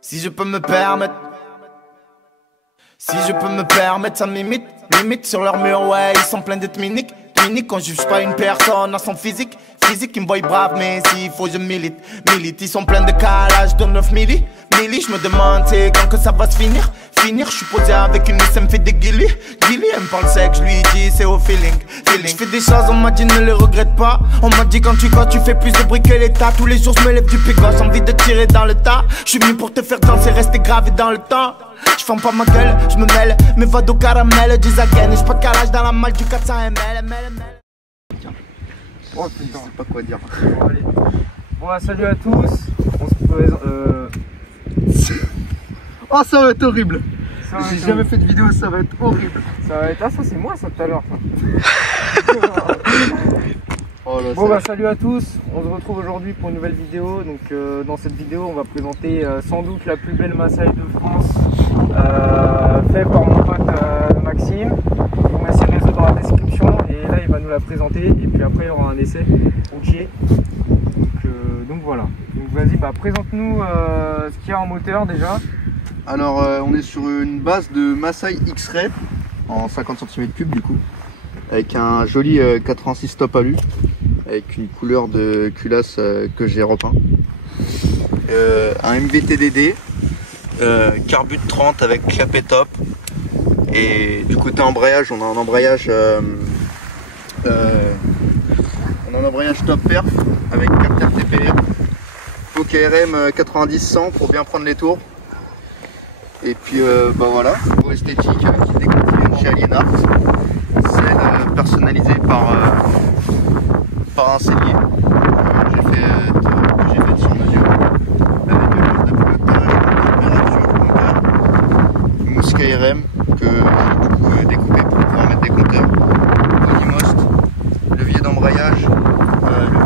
Si je peux me permettre, si je peux me permettre, ça m'imite, limite sur leur mur, ouais, ils sont pleins d'être miniques. On juge pas une personne à son physique. Ils me voient brave, mais s'il faut je milite. Ils sont pleins de calage de 9 milli. Je me demande c'est quand que ça va se finir. Je suis posé avec une SM fait des guillis. Elle me parle sec, je lui dis c'est au feeling. Je fais des choses, on m'a dit ne les regrette pas. On m'a dit quand tu fais plus de bruit que l'État. Tous les jours je me lève du pic, j'ai envie de tirer dans le tas. Je suis venu pour te faire danser, rester gravé dans le temps. Je ferme pas ma gueule, je me mêle, mes voix d'eau caramel, dis again. J'ai pas de calage dans la malle du 400 ml. Oh putain, je sais pas quoi dire. Bon, allez. Bon bah, salut à tous. On se présente. Oh, ça va être horrible. J'ai jamais fait de vidéo, ça va être horrible. Ça va être. Ah, ça c'est moi ça tout à l'heure. Oh là, bon bah salut à tous, on se retrouve aujourd'hui pour une nouvelle vidéo. Donc dans cette vidéo on va présenter sans doute la plus belle massaille de France, faite par mon pote Maxime. Je vous mets ses réseaux dans la description et là il va nous la présenter et puis après il y aura un essai routier. Donc voilà, donc vas-y bah, présente-nous ce qu'il y a en moteur déjà. Alors on est sur une base de Masai X-Ray en 50 cm3 du coup, avec un joli 86 top alu, avec une couleur de culasse que j'ai repeint, un MVTDD, carbut 30 avec clapet top, et du côté embrayage on a un embrayage top perf avec carter TPR, KRM 90-100 pour bien prendre les tours. Et puis bah voilà, niveau esthétique qui décontinue chez Alienart, c'est personnalisé par un cellier que j'ai fait sur mesure, avec le poste de pilotage, température, compteur, mousse KRM que j'ai du coup découpé pour pouvoir mettre des compteurs, Most, levier d'embrayage,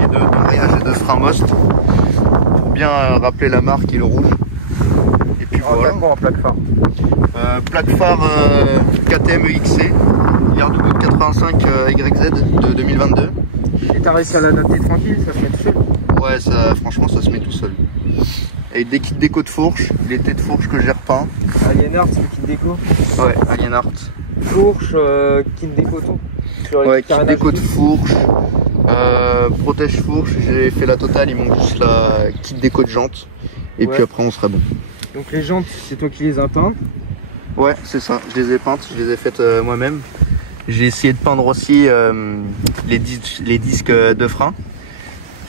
et de frein Most pour bien rappeler la marque et le rouge. Voilà. Bon, plaque phare. Plaque phare KTM XC, Yardugo 85 YZ de 2022. Et t'as réussi à la noter tranquille, ça se met tout seul? Ouais, ça, franchement ça se met tout seul. Et des kits déco de fourche, les têtes de fourche que j'ai repeint. Alienart, c'est le kit déco? Ouais, Alienart. Fourche, kit déco tout? Ouais, kit déco de fourche, protège fourche, j'ai fait la totale, il manque juste la kit déco de jantes. Et puis après on sera bon. Donc les jantes, c'est toi qui les as peintes? Ouais, c'est ça, je les ai peintes, je les ai faites moi-même. J'ai essayé de peindre aussi les disques de frein.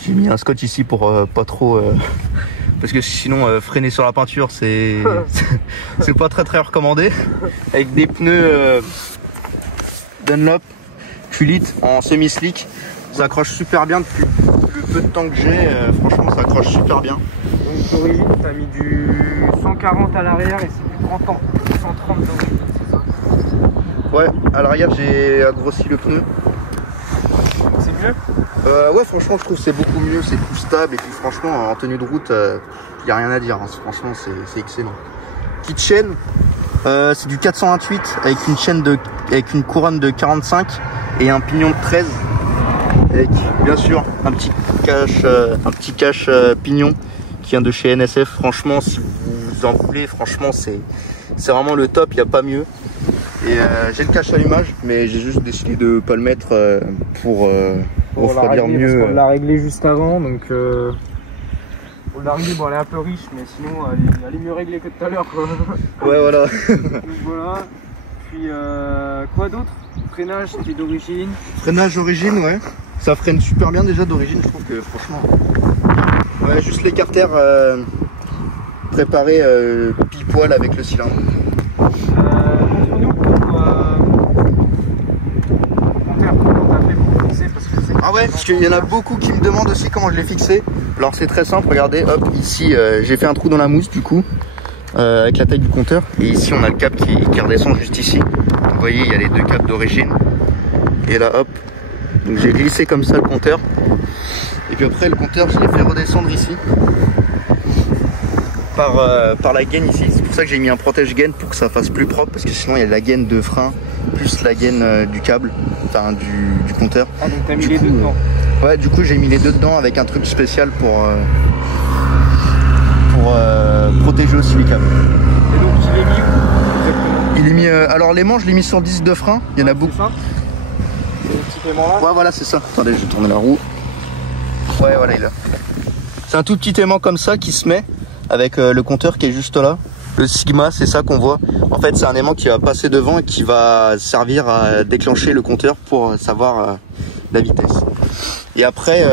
J'ai mis un scotch ici pour pas trop... parce que sinon freiner sur la peinture c'est c'est pas très recommandé. Avec des pneus Dunlop Culite en semi-slick. Ça accroche super bien depuis le peu de temps que j'ai, franchement ça accroche super bien. Donc d'origine tu as mis du 140 à l'arrière et c'est du 30 ans, 130 d'origine, c'est ça? Ouais, à l'arrière j'ai agrossi le pneu. C'est mieux? Ouais, franchement je trouve que c'est beaucoup mieux, c'est plus stable et puis franchement en tenue de route il n'y a rien à dire, hein. Franchement c'est excellent. Petite chaîne, c'est du 428 avec une chaîne avec une couronne de 45 et un pignon de 13 avec bien sûr un petit cache pignon qui vient de chez NSF. Franchement si vous en voulez, franchement c'est vraiment le top, il n'y a pas mieux. Et j'ai le cache allumage mais j'ai juste décidé de pas le mettre pour refroidir mieux. On l'a réglé juste avant donc on l'a réglé, bon elle est un peu riche mais sinon elle est mieux réglée que tout à l'heure quoi. Ouais voilà. Donc voilà. Puis quoi d'autre? Freinage c'était d'origine. Freinage d'origine, ouais. Ça freine super bien déjà d'origine, je trouve que franchement. Ouais, juste l'écarter préparé pile poil avec le cylindre. Montre-nous pour compteur, comment t'as fait pour fixer parce que c'est... Ah ouais, parce qu'il y en a beaucoup qui me demandent aussi comment je l'ai fixé. Alors c'est très simple, regardez, hop, ici j'ai fait un trou dans la mousse du coup. Avec la taille du compteur, et ici on a le câble qui redescend juste ici. Donc, vous voyez il y a les deux câbles d'origine et là hop, donc j'ai glissé comme ça le compteur et puis après le compteur je l'ai fait redescendre ici par la gaine ici. C'est pour ça que j'ai mis un protège gaine pour que ça fasse plus propre parce que sinon il y a la gaine de frein plus la gaine du câble, enfin du compteur. Ah donc t'as mis les deux dedans. Ouais, du coup j'ai mis les deux dedans avec un truc spécial pour protéger aussi les câbles. Et donc tu l'as mis où exactement? Il est mis, alors l'aimant je l'ai mis sur le disque de frein, il y en a beaucoup. C'est le petit aimant là? Ouais voilà c'est ça. Attendez, je vais tourner la roue. Ouais voilà il est là. C'est un tout petit aimant comme ça qui se met avec le compteur qui est juste là. Le Sigma, c'est ça qu'on voit. En fait c'est un aimant qui va passer devant et qui va servir à déclencher le compteur pour savoir la vitesse. Et après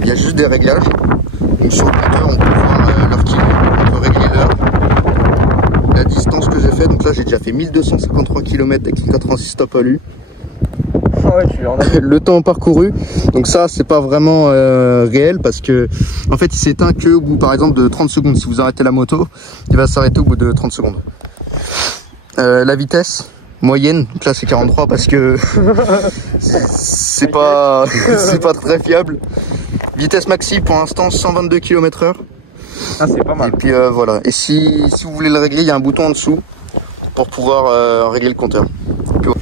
il y a juste des réglages. Donc sur le compteur on peut voir l'heure qu'il est, on peut régler l'heure, la distance que j'ai fait. Donc là j'ai déjà fait 1253 km avec les 86 stops à lui. Ouais, tu en as... Le temps parcouru, donc ça c'est pas vraiment réel parce que en fait il s'éteint que au bout par exemple de 30 secondes. Si vous arrêtez la moto, il va s'arrêter au bout de 30 secondes. La vitesse moyenne, donc là c'est 43 parce que c'est pas très fiable. Vitesse maxi pour l'instant 122 km/h. Ah c'est pas mal. Et puis voilà, et si vous voulez le régler, il y a un bouton en dessous pour pouvoir régler le compteur. Puis,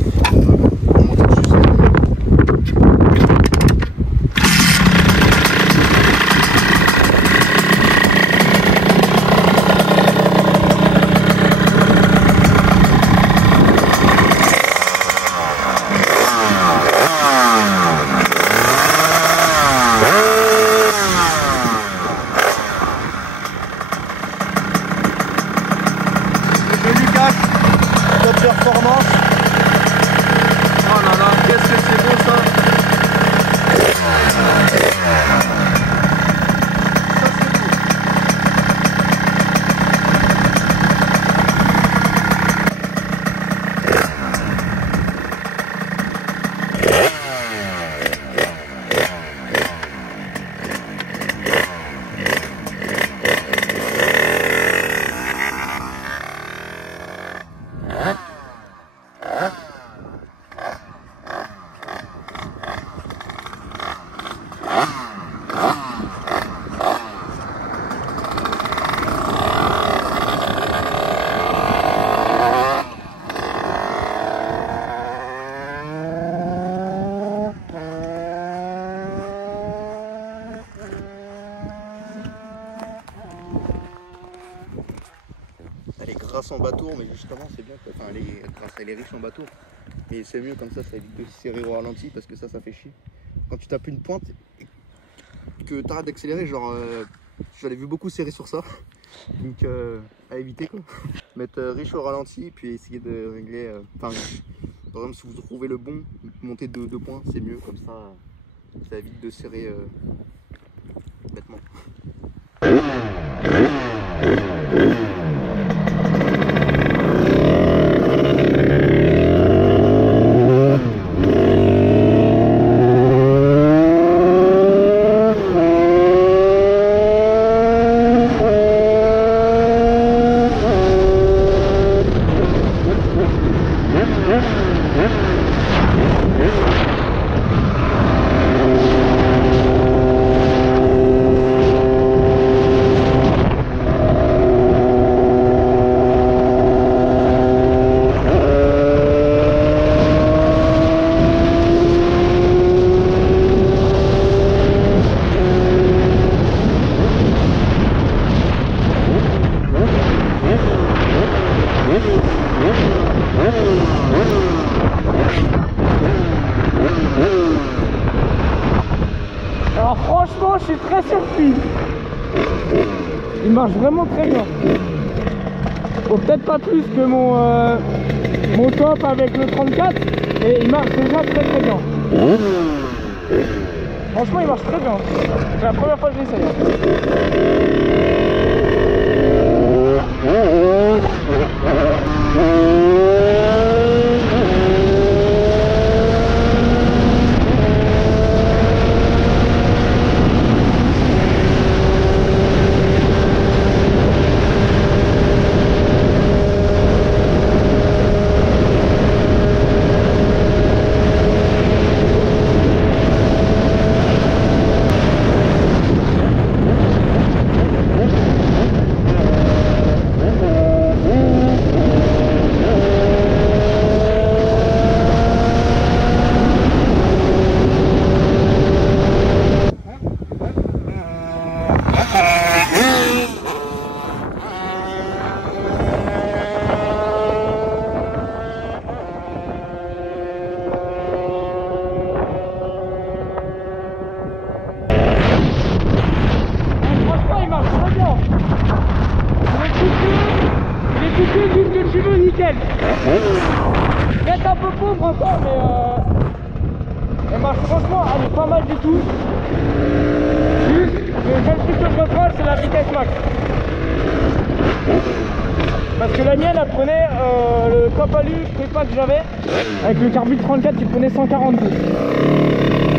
performance. Oh là là, qu'est-ce que c'est beau ça. Elle est grasse en bateau, mais justement c'est bien, enfin elle est riche en bateau, mais c'est mieux comme ça évite de serrer au ralenti parce que ça fait chier. Quand tu tapes une pointe et que tu arrêtes d'accélérer, genre j'en ai vu beaucoup serrer sur ça, donc à éviter quoi. Mettre riche au ralenti puis essayer de régler, par exemple si vous trouvez le bon, monter de 2 points, c'est mieux comme ça évite de serrer bêtement. Alors franchement, je suis très surpris. Il marche vraiment très bien. Bon, peut-être pas plus que mon top avec le 34, mais il marche déjà très bien. Franchement, il marche très bien. C'est la première fois que je l'essaye. coupé tout ce que tu veux, nickel. Peut-être un peu pauvre encore, mais elle marche franchement, elle est pas mal du tout. Juste, le seul truc que je reproche, c'est la vitesse max. Parce que la mienne, elle prenait le Copalu prépa que j'avais, avec le Carbut 34, il prenait 142.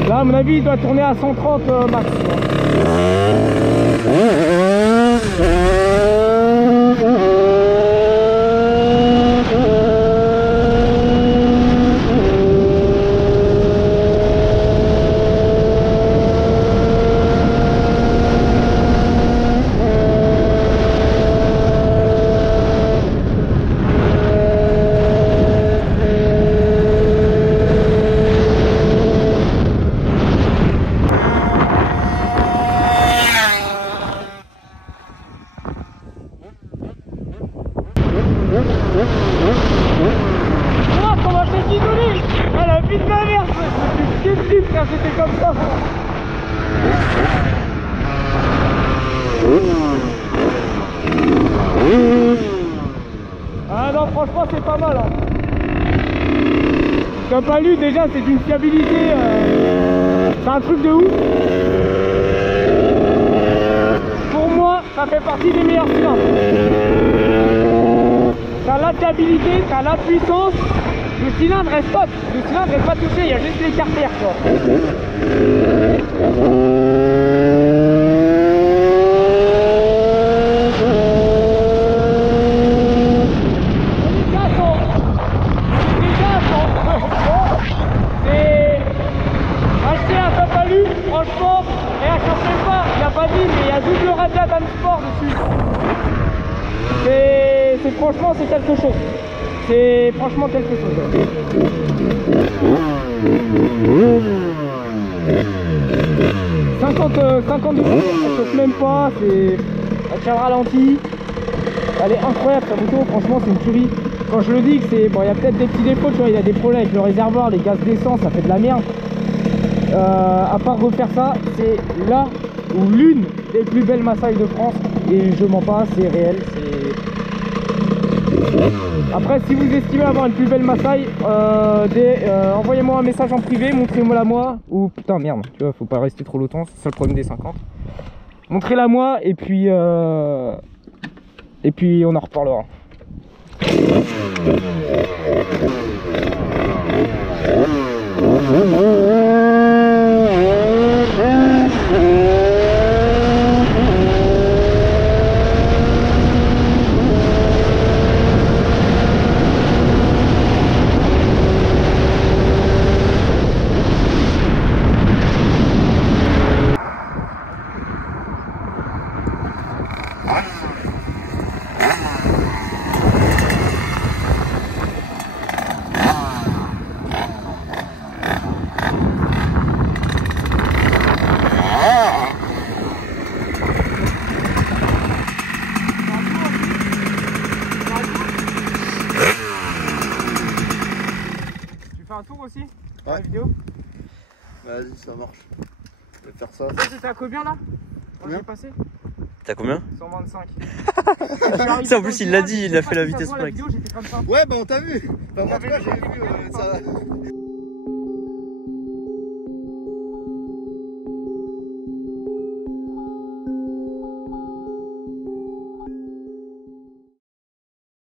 Là, à mon avis, il doit tourner à 130 max. C'était comme ça. Ah non, franchement c'est pas mal hein. Copalu déjà c'est d'une fiabilité, c'est un truc de ouf. Pour moi ça fait partie des meilleurs cylindres. T'as la fiabilité, t'as la puissance. Le cylindre est stock, le cylindre n'est pas touché, il y a juste les cartères quoi. Acheter un Copalu, franchement, et attention pas, il n'y a pas dit, mais il y a double radial dans le sport dessus. C'est franchement c'est quelque chose. C'est franchement quelque chose. 50 degrés, elle chauffe même pas, elle tient le ralenti. Elle est incroyable sa moto, franchement c'est une tuerie. Quand je le dis que c'est. Bon, il y a peut-être des petits défauts, tu vois, il y a des problèmes avec le réservoir, les gaz d'essence, ça fait de la merde. À part refaire ça, c'est là ou l'une des plus belles Massailles de France. Et je mens pas, c'est réel, Après, si vous estimez avoir une plus belle Massaille, envoyez-moi un message en privé, montrez-moi la moi. Ou putain, merde, tu vois, faut pas rester trop longtemps, c'est ça le problème des 50. Montrez-la moi et puis on en reparlera. Un tour aussi dans la vidéo. Vas-y, ça marche. Je vais faire ça. C'était à combien là quand j'ai passé? T'as combien? 125. Ça en plus il l'a dit, il a fait la vitesse max. Ouais bah on t'a vu. Enfin, en tout cas j'ai vu ça.